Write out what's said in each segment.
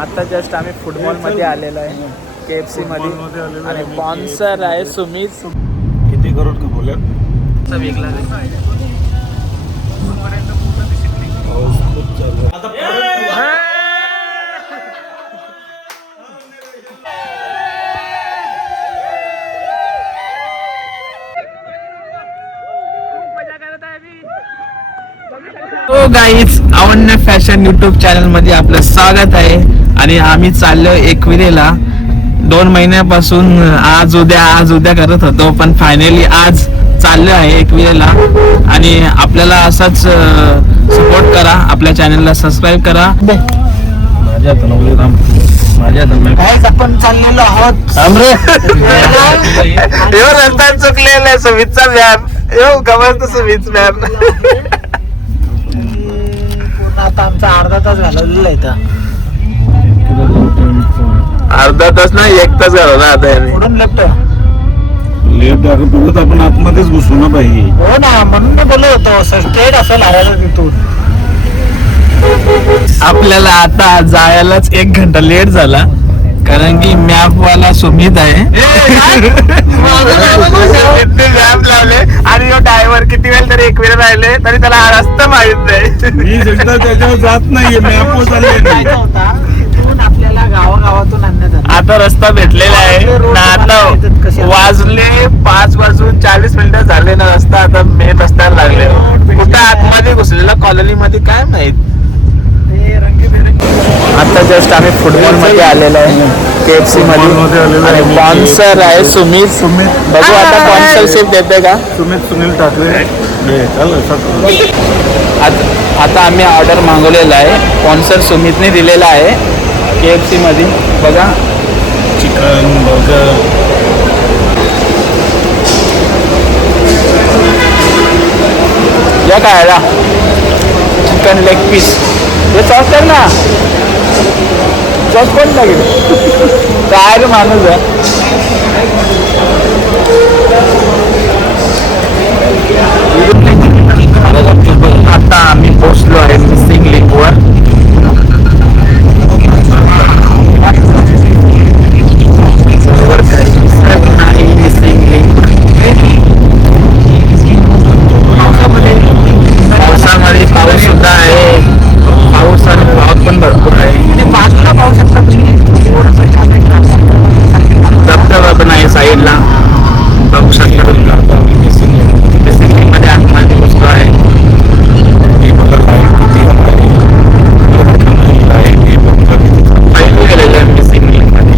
आता जस्ट आम्ही फुटबॉलमध्ये आलेलो आहे KFC मध्ये आणि स्पॉन्सर आहे सुमित. किती करोड का बोलत वेगळा हो गाईज, अवन्य फॅशन युट्यूब चॅनल मध्ये आपलं स्वागत आहे. आणि आम्ही चाललो एकविरेला. 2 महिन्यापासून आज उद्या करत होतो, पण फायनली आज चाललो आहे एकविरेला. आणि आपल्याला असाच सपोर्ट करा, आपल्या चॅनलला सबस्क्राईब करा. आपण चाललेलो आहोत रस्ता चुकलेला आहे. सुमितचा मॅम गमत सुमित मॅम. आता आमचा अर्धा तास घालवलेला आहे. अर्धा तास नाही, 1 तास घालवला आता लेट आपण आतमध्येच घुसू ना पाहिजे. हो ना, म्हणून मी बोलत होतो स्ट्रेट असेल तिथून. आपल्याला आता जायलाच 1 घंटा लेट झाला, कारण की मॅप वाला सुमित आहे. मॅप लावले आणि ड्रायव्हर किती वेळ तरी एक वेळ राहिले तरी त्याला हा रस्ता माहित नाही. मी सुद्धा त्याच्यावर जात नाहीये, मॅप चालले. आपल्याला गावागावातून आणण्यात आता रस्ता भेटलेला आहे ना. आता वाजले 5:40 झाले ना. रस्ता आता मेन रस्त्याला लागले. कुठं आतमध्ये घुसलेला कॉलनी मध्ये काय माहित. आता जस्ट आम्ही फुटबॉल मध्ये आलेलो आहे KFC मध्ये आणि स्पॉन्सर आहे सुमित. बघू आता स्पॉन्सरशिप देते का सुनील टाकले. आता आम्ही ऑर्डर मागवलेला आहे, स्पॉन्सर सुमितने दिलेला आहे KFC मध्ये. बघा चिकन बर्गर. या काय चिकन लेग पीस. हे सॉस कर ना, सॉस कोण लागेल काय रे माणूस आहे. आता आम्ही पोहोचलो आहे मिसिंग लिंकवर. पावसामध्ये पाऊस सुद्धा आहे. पाऊस आणि पाऊस पण भरपूर आहे. बाजूला पाहू शकता तुम्ही, धबधबा पण आहे साईडला. बघू शकता मध्ये आतमध्ये बसलो आहे. पहिली गेलेलं आहे मिसिंग लिंक मध्ये.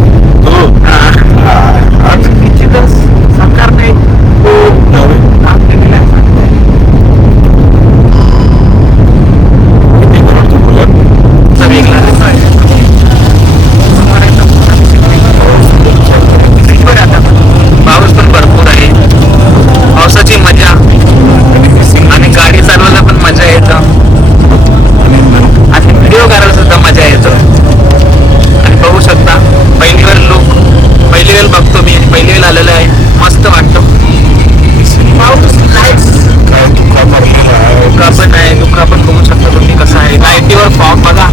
सरकारने पाऊस पण भरपूर आहे. पावसाची मजा आणि गाडी चालवायला पण मजा येतं आणि व्हिडिओ करायला सुद्धा मजा येतं. आणि बघू शकता पहिली वेळ बघतो मी, पहिली वेळ आलेलं आहे. मस्त वाटतं. पाऊस धुका पण बघू शकता तुम्ही कसं आहे. लाईटीवर फॉग बघा,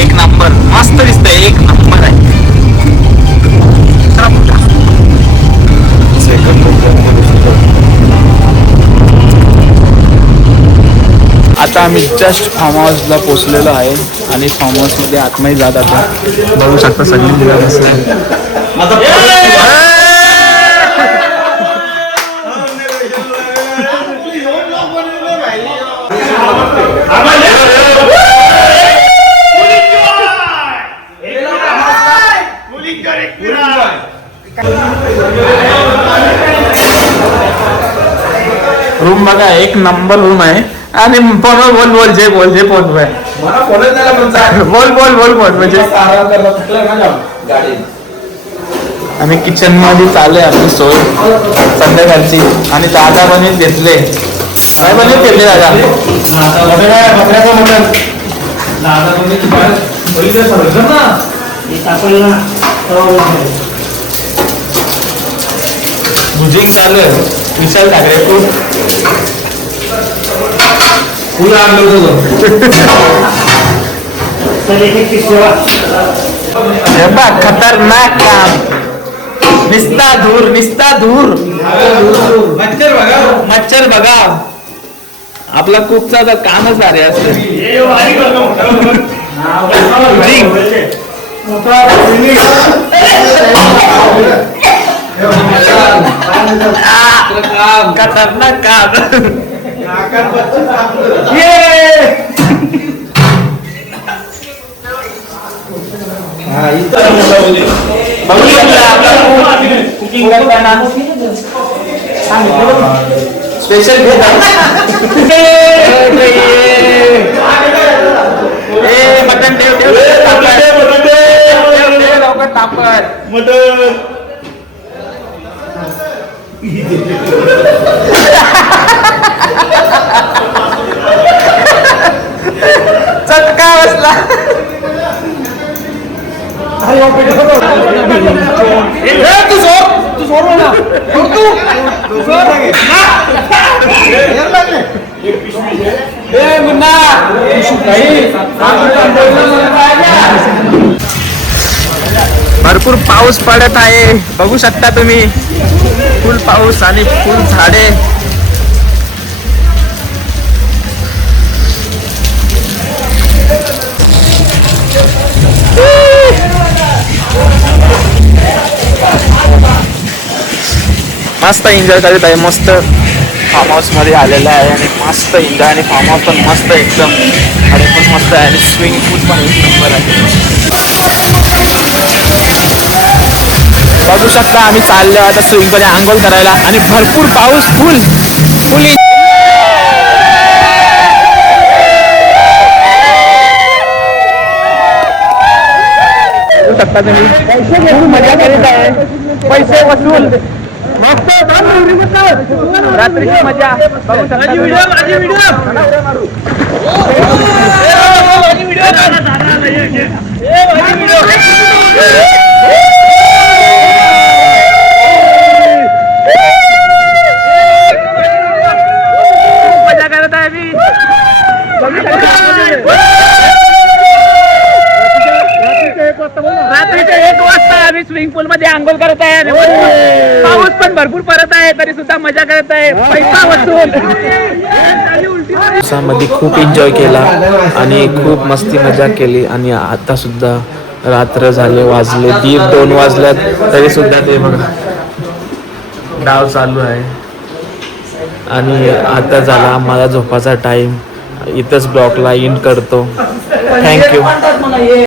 1 नंबर मस्त दिसतंय. 1 नंबर आहे. आता आम्ही जस्ट फार्म हाऊसला पोचलेलो आहे आणि फार्म हाऊसमध्ये आतमध्ये जात आता. बघू शकता सगळी मुलं बसले. रूम बघा, 1 नंबर रूम आहे. आणि फोन बोल जे फोन बोल म्हणजे. आणि किचन मध्ये चालू आहे आपली सोय संध्याकाळची. आणि दादा बनवून घेतले. काय बनवून घेतले दादा? भुजिंग चालू आहे. विशाल ठाकरे फुल आणलं होतं. बघ खतरनाक काम. निस्ता धूर मच्छर बघा. आपला कुकचा तर कामच भारी असतं. खतरनाक काम. बघू शकता कुकिंग करताना स्पेशल मटन ठेव लवकर तापत मटन चटका बसला. भरपूर पाऊस पडत आहे. बघू शकता तुम्ही फुल पाऊस आणि फुल झाडे. मस्त एन्जॉय करत आहे. मस्त फार्म हाऊस मध्ये आलेला आहे आणि मस्त एन्जॉय. आणि फार्म हाऊस पण मस्त एकदम आणि पण मस्त आहे. आणि स्विमिंग पूल पण एक नंबर आहे. बघू शकता आम्ही चाललो आता स्विमिंग मध्ये आंघोळ करायला आणि भरपूर पाऊस फुल फुल शकता तुम्ही. मजा करीत आहे. पैसे वसूल मस्त रात्रीची मजा बघू मजा करत आहे मी. रात्रीचे 1 वाजता आम्ही स्विमिंग पूल मध्ये आंघोळ करत आहे आणि पाऊस पण भरपूर पडत आहे तरी सुद्धा मजा करत आहे. पैसा वसूल. मध्ये खूप एन्जॉय केला आणि खूप मस्ती मजा केली. आणि आता सुद्धा रात्र झाले, वाजले 1:30-2 वाजल्यात तरी सुद्धा ते बघा डाव चालू आहे. आणि आता झाला मला झोपाचा टाइम. इथंच ब्लॉगला एंड करतो. थँक्यू.